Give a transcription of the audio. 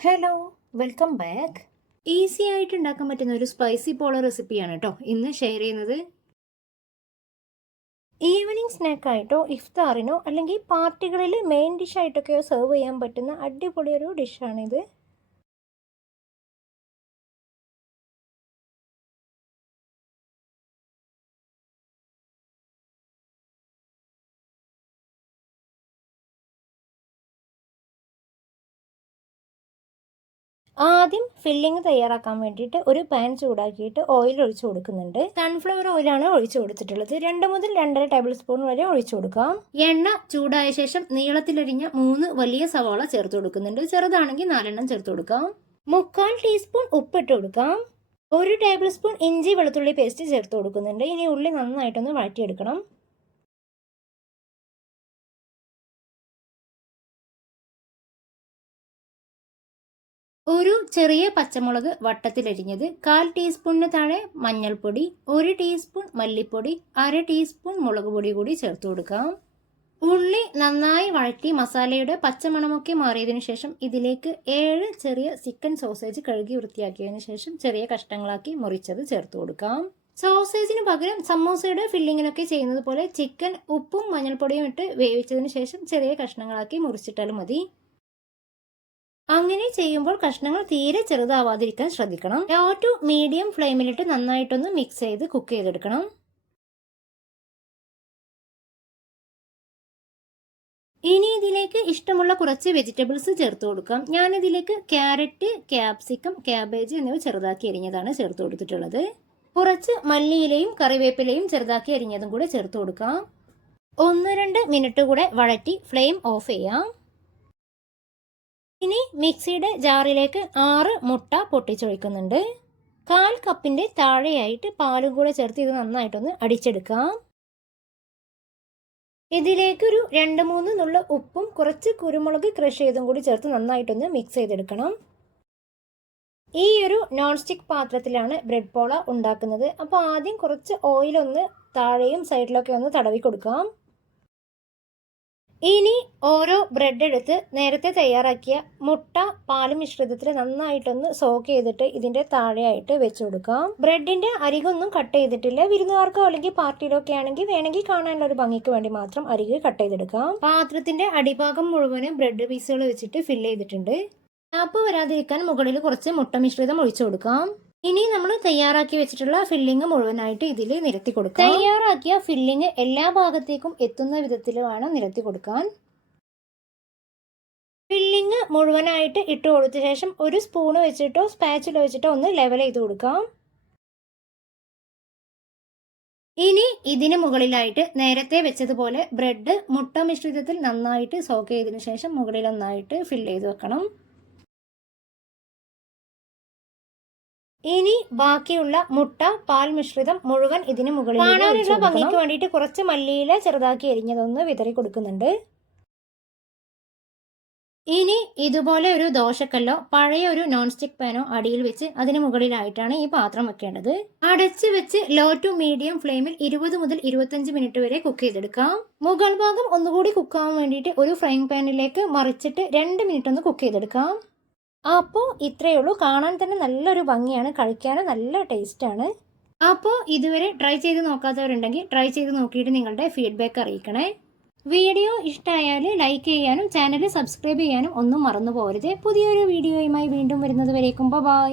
Hello, welcome back. Easy ആയിട്ട് ഉണ്ടാക്കാൻ പറ്റുന്ന ഒരു സ്പൈസി പോള റെസിപ്പിയാണ് കേട്ടോ ഇന്ന് ഷെയർ ചെയ്യുന്നത്. ഈവനിങ് സ്നാക്കായിട്ടോ ഇഫ്താറിനോ അല്ലെങ്കിൽ പാർട്ടികളിൽ മെയിൻ ഡിഷായിട്ടൊക്കെയോ സെർവ് ചെയ്യാൻ പറ്റുന്ന അടിപൊളി ഒരു ഡിഷാണിത്. ആദ്യം ഫില്ലിങ് തയ്യാറാക്കാൻ വേണ്ടിയിട്ട് ഒരു പാൻ ചൂടാക്കിയിട്ട് ഓയിൽ ഒഴിച്ചു കൊടുക്കുന്നുണ്ട്. സൺഫ്ലവർ ഓയിലാണ് ഒഴിച്ചു കൊടുത്തിട്ടുള്ളത്. 2 മുതൽ 2.5 ടേബിൾ സ്പൂൺ വരെ ഒഴിച്ചു കൊടുക്കാം. എണ്ണ ചൂടായ ശേഷം നീളത്തിലരിഞ്ഞ 3 വലിയ സവാള ചേർത്ത് കൊടുക്കുന്നുണ്ട്. ചെറുതാണെങ്കിൽ 4 ചേർത്ത് കൊടുക്കാം. 3/4 ടീസ്പൂൺ ഉപ്പിട്ട് കൊടുക്കാം. 1 ടേബിൾ സ്പൂൺ ഇഞ്ചി വെളുത്തുള്ളി പേസ്റ്റ് ചേർത്ത് കൊടുക്കുന്നുണ്ട്. ഇനി ഉള്ളി നന്നായിട്ടൊന്ന് വഴറ്റിയെടുക്കണം. ഒരു ചെറിയ പച്ചമുളക് വട്ടത്തിലരിഞ്ഞത്, 1/4 ടീസ്പൂണിന് താഴെ മഞ്ഞൾപ്പൊടി, 1 ടീസ്പൂൺ മല്ലിപ്പൊടി, 1/2 ടീസ്പൂൺ മുളക് പൊടി കൂടി ചേർത്ത് കൊടുക്കാം. ഉള്ളി നന്നായി വഴറ്റി മസാലയുടെ പച്ചമണമൊക്കെ മാറിയതിനു ശേഷം ഇതിലേക്ക് 7 ചെറിയ ചിക്കൻ സോസേജ് കഴുകി വൃത്തിയാക്കിയതിനു ശേഷം ചെറിയ കഷ്ണങ്ങളാക്കി മുറിച്ചത് ചേർത്ത് കൊടുക്കാം. സോസേജിന് പകരം സമോസയുടെ ഫില്ലിങ്ങിനൊക്കെ ചെയ്യുന്നത് പോലെ ചിക്കൻ ഉപ്പും മഞ്ഞൾപ്പൊടിയും ഇട്ട് വേവിച്ചതിന് ശേഷം ചെറിയ കഷ്ണങ്ങളാക്കി മുറിച്ചിട്ടാലും മതി. അങ്ങനെ ചെയ്യുമ്പോൾ കഷ്ണങ്ങൾ തീരെ ചെറുതാവാതിരിക്കാൻ ശ്രദ്ധിക്കണം. ലോ ടു മീഡിയം ഫ്ലെയിമിലിട്ട് നന്നായിട്ടൊന്ന് മിക്സ് ചെയ്ത് കുക്ക് ചെയ്തെടുക്കണം. ഇനി ഇതിലേക്ക് ഇഷ്ടമുള്ള കുറച്ച് വെജിറ്റബിൾസ് ചേർത്ത് കൊടുക്കാം. ഞാനിതിലേക്ക് ക്യാരറ്റ്, ക്യാപ്സിക്കം, ക്യാബേജ് എന്നിവ ചെറുതാക്കി അരിഞ്ഞതാണ് ചേർത്ത് കൊടുത്തിട്ടുള്ളത്. കുറച്ച് മല്ലിയിലയും കറിവേപ്പിലയും ചെറുതാക്കി അരിഞ്ഞതും കൂടെ ചേർത്ത് കൊടുക്കാം. 1-2 മിനിറ്റ് കൂടെ വഴറ്റി ഫ്ലെയിം ഓഫ് ചെയ്യാം. ഇനി മിക്സിയുടെ ജാറിലേക്ക് 6 മുട്ട പൊട്ടിച്ചൊഴിക്കുന്നുണ്ട്. 1/4 കപ്പിന്റെ താഴെയായിട്ട് പാലും കൂടെ ചേർത്ത് ഇത് നന്നായിട്ടൊന്ന് അടിച്ചെടുക്കാം. ഇതിലേക്ക് ഒരു 2-3 നുള്ള ഉപ്പും കുറച്ച് കുരുമുളക് ക്രഷ് ചെയ്തും കൂടി ചേർത്ത് നന്നായിട്ടൊന്ന് മിക്സ് ചെയ്തെടുക്കണം. ഈ ഒരു നോൺ സ്റ്റിക്ക് പാത്രത്തിലാണ് ബ്രെഡ് പോള ഉണ്ടാക്കുന്നത്. അപ്പോൾ ആദ്യം കുറച്ച് ഓയിലൊന്ന് താഴെയും സൈഡിലൊക്കെ ഒന്ന് തടവി കൊടുക്കാം. ഇനി ഓരോ ബ്രെഡ് എടുത്ത് നേരത്തെ തയ്യാറാക്കിയ മുട്ട പാല് മിശ്രിതത്തിൽ നന്നായിട്ടൊന്ന് സോക്ക് ചെയ്തിട്ട് ഇതിന്റെ താഴെയായിട്ട് വെച്ചു കൊടുക്കാം. ബ്രെഡിന്റെ അരികൊന്നും കട്ട് ചെയ്തിട്ടില്ല. വിരുന്നുകാർക്കോ അല്ലെങ്കിൽ പാർട്ടിയിലൊക്കെ ആണെങ്കിൽ വേണമെങ്കിൽ കാണാനുള്ള ഒരു ഭംഗിക്ക് വേണ്ടി മാത്രം അരികെ കട്ട് ചെയ്തെടുക്കാം. പാത്രത്തിന്റെ അടിഭാഗം മുഴുവനും ബ്രെഡ് പീസുകൾ വെച്ചിട്ട് ഫില്ല് ചെയ്തിട്ടുണ്ട്. ടാപ്പ് വരാതിരിക്കാൻ മുകളിൽ കുറച്ച് മുട്ട മിശ്രിതം ഒഴിച്ചു കൊടുക്കാം. ഇനി നമ്മൾ തയ്യാറാക്കി വെച്ചിട്ടുള്ള ഫില്ലിങ് മുഴുവനായിട്ട് ഇതിൽ നിരത്തി കൊടുക്കാം. തയ്യാറാക്കിയ ഫില്ലിങ് എല്ലാ ഭാഗത്തേക്കും എത്തുന്ന വിധത്തിൽ വേണം നിരത്തി കൊടുക്കാൻ. ഫില്ലിങ് മുഴുവനായിട്ട് ഇട്ട് കൊടുത്ത ശേഷം ഒരു സ്പൂണ് വെച്ചിട്ടോ സ്പാച്ചില വെച്ചിട്ടോ ഒന്ന് ലെവൽ ചെയ്ത് കൊടുക്കാം. ഇനി ഇതിന് മുകളിലായിട്ട് നേരത്തെ വെച്ചതുപോലെ ബ്രെഡ് മുട്ട മിശ്രിതത്തിൽ നന്നായിട്ട് സോക്ക് ചെയ്തതിനു ശേഷം മുകളിൽ ഒന്നായിട്ട് ഫില്ല് ചെയ്ത് വെക്കണം. ഇനി ബാക്കിയുള്ള മുട്ട പാൽ മിശ്രിതം മുഴുവൻ ഇതിന് മുകളിൽ കാണാനുള്ള ഭംഗിക്ക് വേണ്ടിയിട്ട് കുറച്ച് മല്ലിയില ചെറുതാക്കി എരിഞ്ഞതൊന്ന് വിതറി കൊടുക്കുന്നുണ്ട്. ഇനി ഇതുപോലെ ഒരു ദോശക്കല്ലോ പഴയ ഒരു നോൺ സ്റ്റിക് പാനോ അടിയിൽ വെച്ച് അതിന് മുകളിലായിട്ടാണ് ഈ പാത്രം വെക്കേണ്ടത്. അടച്ച് വെച്ച് ലോ ടു മീഡിയം ഫ്ലെയിമിൽ 20 മുതൽ 25 മിനിറ്റ് വരെ കുക്ക് ചെയ്തെടുക്കാം. മുകൾ ഭാഗം ഒന്നുകൂടി കുക്കാവാൻ വേണ്ടിയിട്ട് ഒരു ഫ്രൈങ് പാനിലേക്ക് മറിച്ചിട്ട് 2 മിനിറ്റ് ഒന്ന് കുക്ക് ചെയ്തെടുക്കാം. അപ്പോൾ ഇത്രയേ ഉള്ളൂ. കാണാൻ തന്നെ നല്ലൊരു ഭംഗിയാണ്, കഴിക്കാനും നല്ല ടേസ്റ്റാണ്. അപ്പോൾ ഇതുവരെ ട്രൈ ചെയ്ത് നോക്കാത്തവരുണ്ടെങ്കിൽ ട്രൈ ചെയ്ത് നോക്കിയിട്ട് നിങ്ങളുടെ ഫീഡ്ബാക്ക് അറിയിക്കണേ. വീഡിയോ ഇഷ്ടമായാൽ ലൈക്ക് ചെയ്യാനും ചാനൽ സബ്സ്ക്രൈബ് ചെയ്യാനും ഒന്നും മറന്നു പോകരുത്. പുതിയൊരു വീഡിയോയുമായി വീണ്ടും വരുന്നത് വരേക്കും ബൈ.